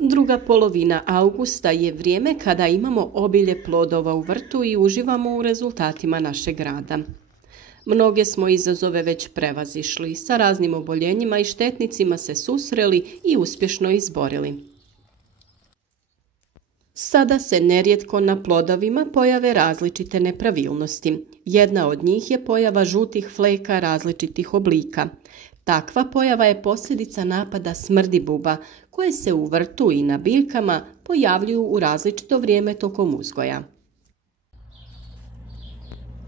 Druga polovina augusta je vrijeme kada imamo obilje plodova u vrtu i uživamo u rezultatima našeg rada. Mnoge smo izazove već prevazišli, sa raznim oboljenjima i štetnicima se susreli i uspješno izborili. Sada se nerijetko na plodovima pojave različite nepravilnosti. Jedna od njih je pojava žutih fleka različitih oblika. Takva pojava je posljedica napada smrdibuba koje se u vrtu i na biljkama pojavljuju u različito vrijeme tokom uzgoja.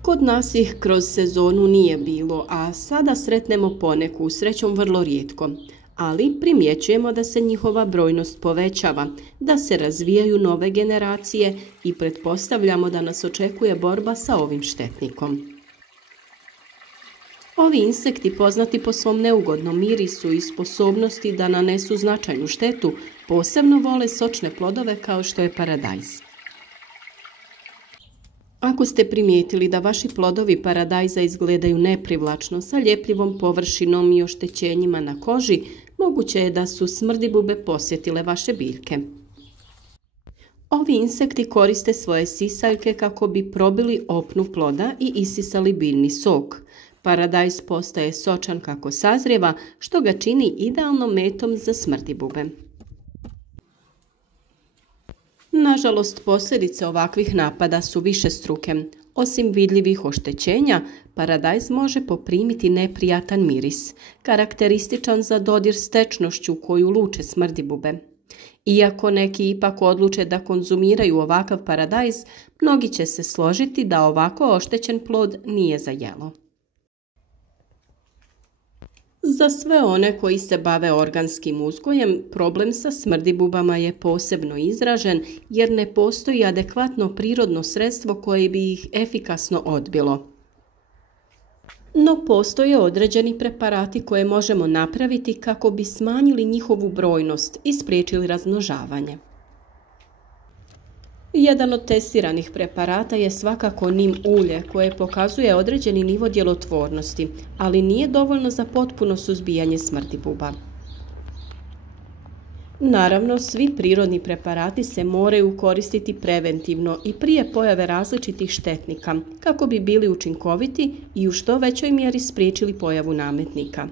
Kod nas ih kroz sezonu nije bilo, a sada sretnemo poneku, srećom vrlo rijetko. Ali primjećujemo da se njihova brojnost povećava, da se razvijaju nove generacije i pretpostavljamo da nas očekuje borba sa ovim štetnikom. Ovi insekti, poznati po svom neugodnom mirisu i sposobnosti da nanesu značajnu štetu, posebno vole sočne plodove kao što je paradajz. Ako ste primijetili da vaši plodovi paradajza izgledaju neprivlačno sa ljepljivom površinom i oštećenjima na koži, moguće je da su smrdibube posjetile vaše biljke. Ovi insekti koriste svoje sisaljke kako bi probili opnu ploda i isisali biljni sok. Paradajz postaje sočan kako sazrijeva, što ga čini idealnom metom za smrdibube. Nažalost, posljedice ovakvih napada su višestruke. Osim vidljivih oštećenja, paradajz može poprimiti neprijatan miris, karakterističan za dodir s tečnošću koju luče smrdibube. Iako neki ipak odluče da konzumiraju ovakav paradajz, mnogi će se složiti da ovako oštećen plod nije za jelo. Za sve one koji se bave organskim uzgojem, problem sa smrdibubama je posebno izražen jer ne postoji adekvatno prirodno sredstvo koje bi ih efikasno odbilo. No postoje određeni preparati koje možemo napraviti kako bi smanjili njihovu brojnost i spriječili razmnožavanje. Jedan od testiranih preparata je svakako nim ulje koje pokazuje određeni nivo djelotvornosti, ali nije dovoljno za potpuno suzbijanje smrdibuba. Naravno, svi prirodni preparati se moraju koristiti preventivno i prije pojave različitih štetnika, kako bi bili učinkoviti i u što većoj mjeri spriječili pojavu nametnika.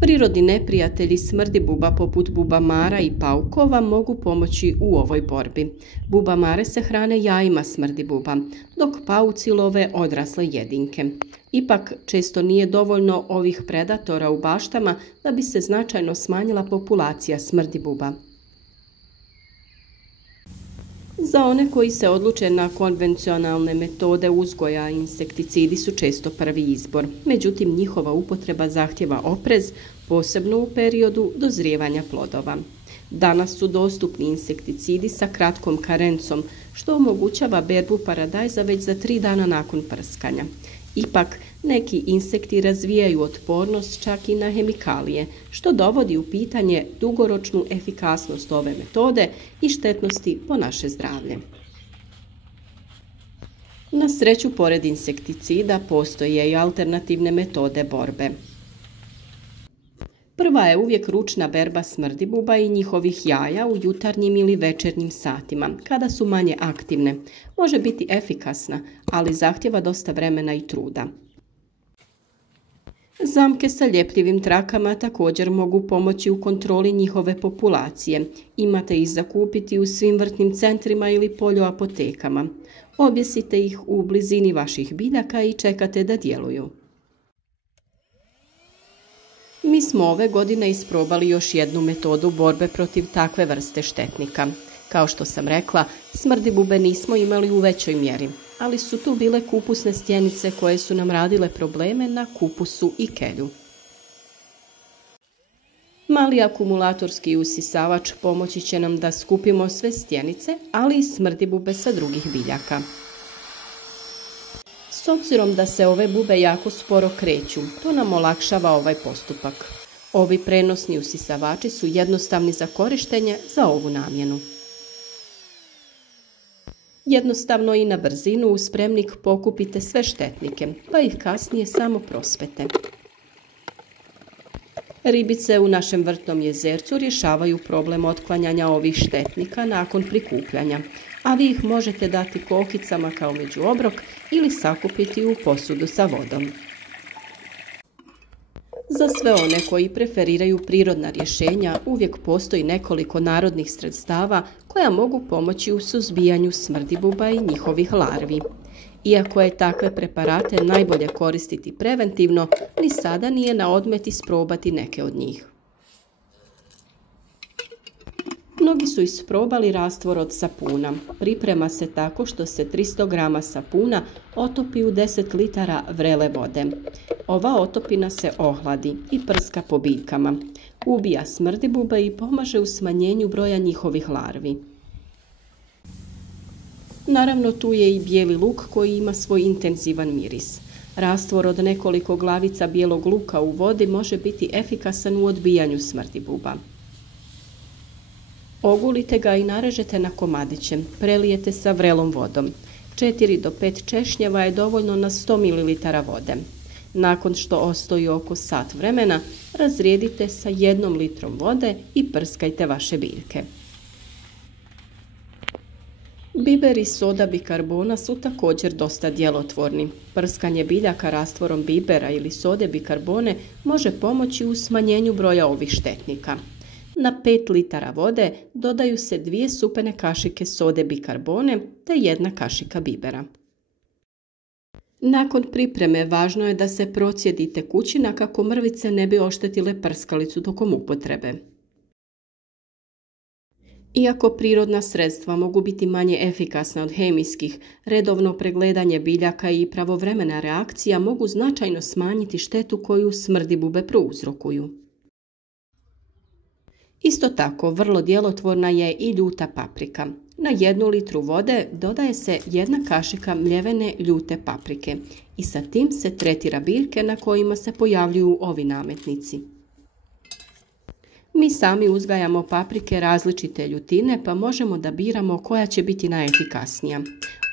Prirodni neprijatelji smrdibuba poput bubamara i paukova mogu pomoći u ovoj borbi. Bubamare se hrane jajima smrdibuba, dok pauci love odrasle jedinke. Ipak, često nije dovoljno ovih predatora u baštama da bi se značajno smanjila populacija smrdibuba. Za one koji se odluče na konvencionalne metode uzgoja, insekticidi su često prvi izbor. Međutim, njihova upotreba zahtjeva oprez, posebno u periodu dozrijevanja plodova. Danas su dostupni insekticidi sa kratkom karencom, što omogućava berbu paradajza već za 3 dana nakon prskanja. Ipak, neki insekti razvijaju otpornost čak i na hemikalije, što dovodi u pitanje dugoročnu efikasnost ove metode i štetnosti po naše zdravlje. Na sreću, pored insekticida, postoje i alternativne metode borbe. Prva je uvijek ručna berba smrdibuba i njihovih jaja u jutarnjim ili večernjim satima, kada su manje aktivne. Može biti efikasna, ali zahtjeva dosta vremena i truda. Zamke sa ljepljivim trakama također mogu pomoći u kontroli njihove populacije. Imate ih zakupiti u svim vrtnim centrima ili poljoapotekama. Objesite ih u blizini vaših biljaka i čekate da djeluju. Mi smo ove godine isprobali još jednu metodu borbe protiv takve vrste štetnika. Kao što sam rekla, smrdibube nismo imali u većoj mjeri, ali su tu bile kupusne stjenice koje su nam radile probleme na kupusu i kelju. Mali akumulatorski usisavač pomoći će nam da skupimo sve stjenice, ali i smrdibube sa drugih biljaka. S obzirom da se ove bube jako sporo kreću, to nam olakšava ovaj postupak. Ovi prenosni usisavači su jednostavni za korištenje za ovu namjenu. Jednostavno i na brzinu u spremnik pokupite sve štetnike, pa ih kasnije samo prospete. Ribice u našem vrtnom jezercu rješavaju problem otklanjanja ovih štetnika nakon prikupljanja, a vi ih možete dati kokicama kao međuobrok ili sakupiti u posudu sa vodom. Za sve one koji preferiraju prirodna rješenja, uvijek postoji nekoliko narodnih sredstava koja mogu pomoći u suzbijanju smrdibuba i njihovih larvi. Iako je takve preparate najbolje koristiti preventivno, ni sada nije na odmet isprobati neke od njih. Mnogi su isprobali rastvor od sapuna. Priprema se tako što se 300 grama sapuna otopi u 10 litara vrele vode. Ova otopina se ohladi i prska po biljkama. Ubija smrdibube i pomaže u smanjenju broja njihovih larvi. Naravno, tu je i bijeli luk koji ima svoj intenzivan miris. Rastvor od nekoliko glavica bijelog luka u vodi može biti efikasan u odbijanju smrdibuba. Ogulite ga i narežete na komadiće, prelijete sa vrelom vodom. 4 do 5 češnjeva je dovoljno na 100 ml vode. Nakon što ostoji oko sat vremena, razrijedite sa 1 litrom vode i prskajte vaše biljke. Biber i soda bikarbona su također dosta djelotvorni. Prskanje biljaka rastvorom bibera ili sode bikarbone može pomoći u smanjenju broja ovih štetnika. Na 5 litara vode dodaju se 2 supene kašike sode bikarbone te 1 kašika bibera. Nakon pripreme važno je da se procijedi tekućina kako mrvice ne bi oštetile prskalicu tokom upotrebe. Iako prirodna sredstva mogu biti manje efikasna od hemijskih, redovno pregledanje biljaka i pravovremena reakcija mogu značajno smanjiti štetu koju smrdibube prouzrokuju. Isto tako, vrlo djelotvorna je i ljuta paprika. Na 1 litru vode dodaje se 1 kašika mljevene ljute paprike i sa tim se tretira biljke na kojima se pojavljuju ovi nametnici. Mi sami uzgajamo paprike različite ljutine pa možemo da biramo koja će biti najefikasnija.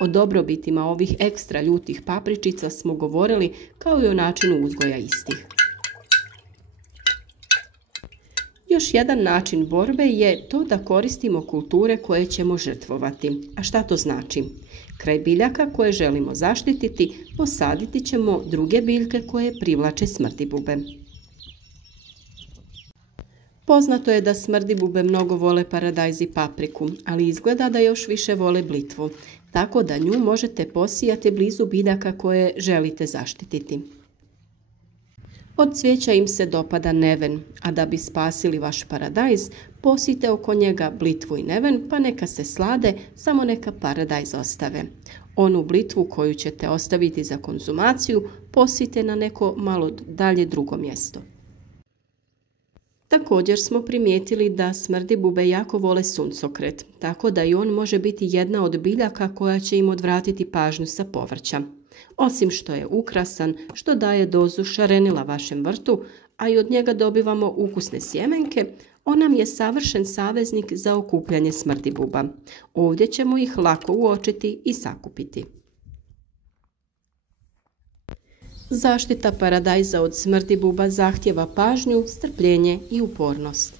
O dobrobitima ovih ekstra ljutih papričica smo govorili kao i o načinu uzgoja istih. Još jedan način borbe je to da koristimo kulture koje ćemo žrtvovati. A šta to znači? Kraj biljaka koje želimo zaštititi posaditi ćemo druge biljke koje privlače smrdibube. Poznato je da smrdibube mnogo vole paradajz i papriku, ali izgleda da još više vole blitvu, tako da nju možete posijati blizu biljaka koje želite zaštititi. Od cvijeća im se dopada neven, a da bi spasili vaš paradajz, posijte oko njega blitvu i neven, pa neka se slade, samo neka paradajz ostave. Onu blitvu koju ćete ostaviti za konzumaciju, posijte na neko malo dalje drugo mjesto. Također smo primijetili da smrdibube jako vole suncokret, tako da i on može biti jedna od biljaka koja će im odvratiti pažnju sa povrća. Osim što je ukrasan, što daje dozu šarenila vašem vrtu, a i od njega dobivamo ukusne sjemenke, on nam je savršen saveznik za okupljanje smrdibuba. Ovdje ćemo ih lako uočiti i sakupiti. Zaštita paradajza od smrdibuba zahtijeva pažnju, strpljenje i upornost.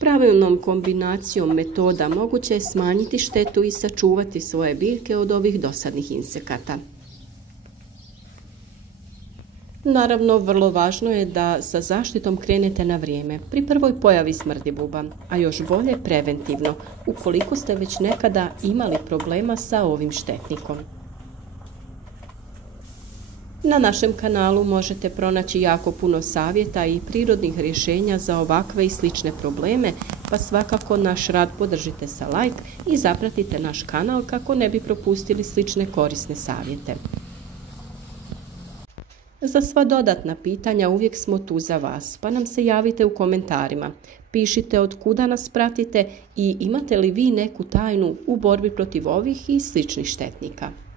Pravilnom kombinacijom metoda moguće je smanjiti štetu i sačuvati svoje biljke od ovih dosadnih insekata. Naravno, vrlo važno je da sa zaštitom krenete na vrijeme, pri prvoj pojavi smrdibuba, a još bolje preventivno, ukoliko ste već nekada imali problema sa ovim štetnikom. Na našem kanalu možete pronaći jako puno savjeta i prirodnih rješenja za ovakve i slične probleme, pa svakako naš rad podržite sa like i zapratite naš kanal kako ne bi propustili slične korisne savjete. Za sva dodatna pitanja uvijek smo tu za vas, pa nam se javite u komentarima. Pišite od kuda nas pratite i imate li vi neku tajnu u borbi protiv ovih i sličnih štetnika.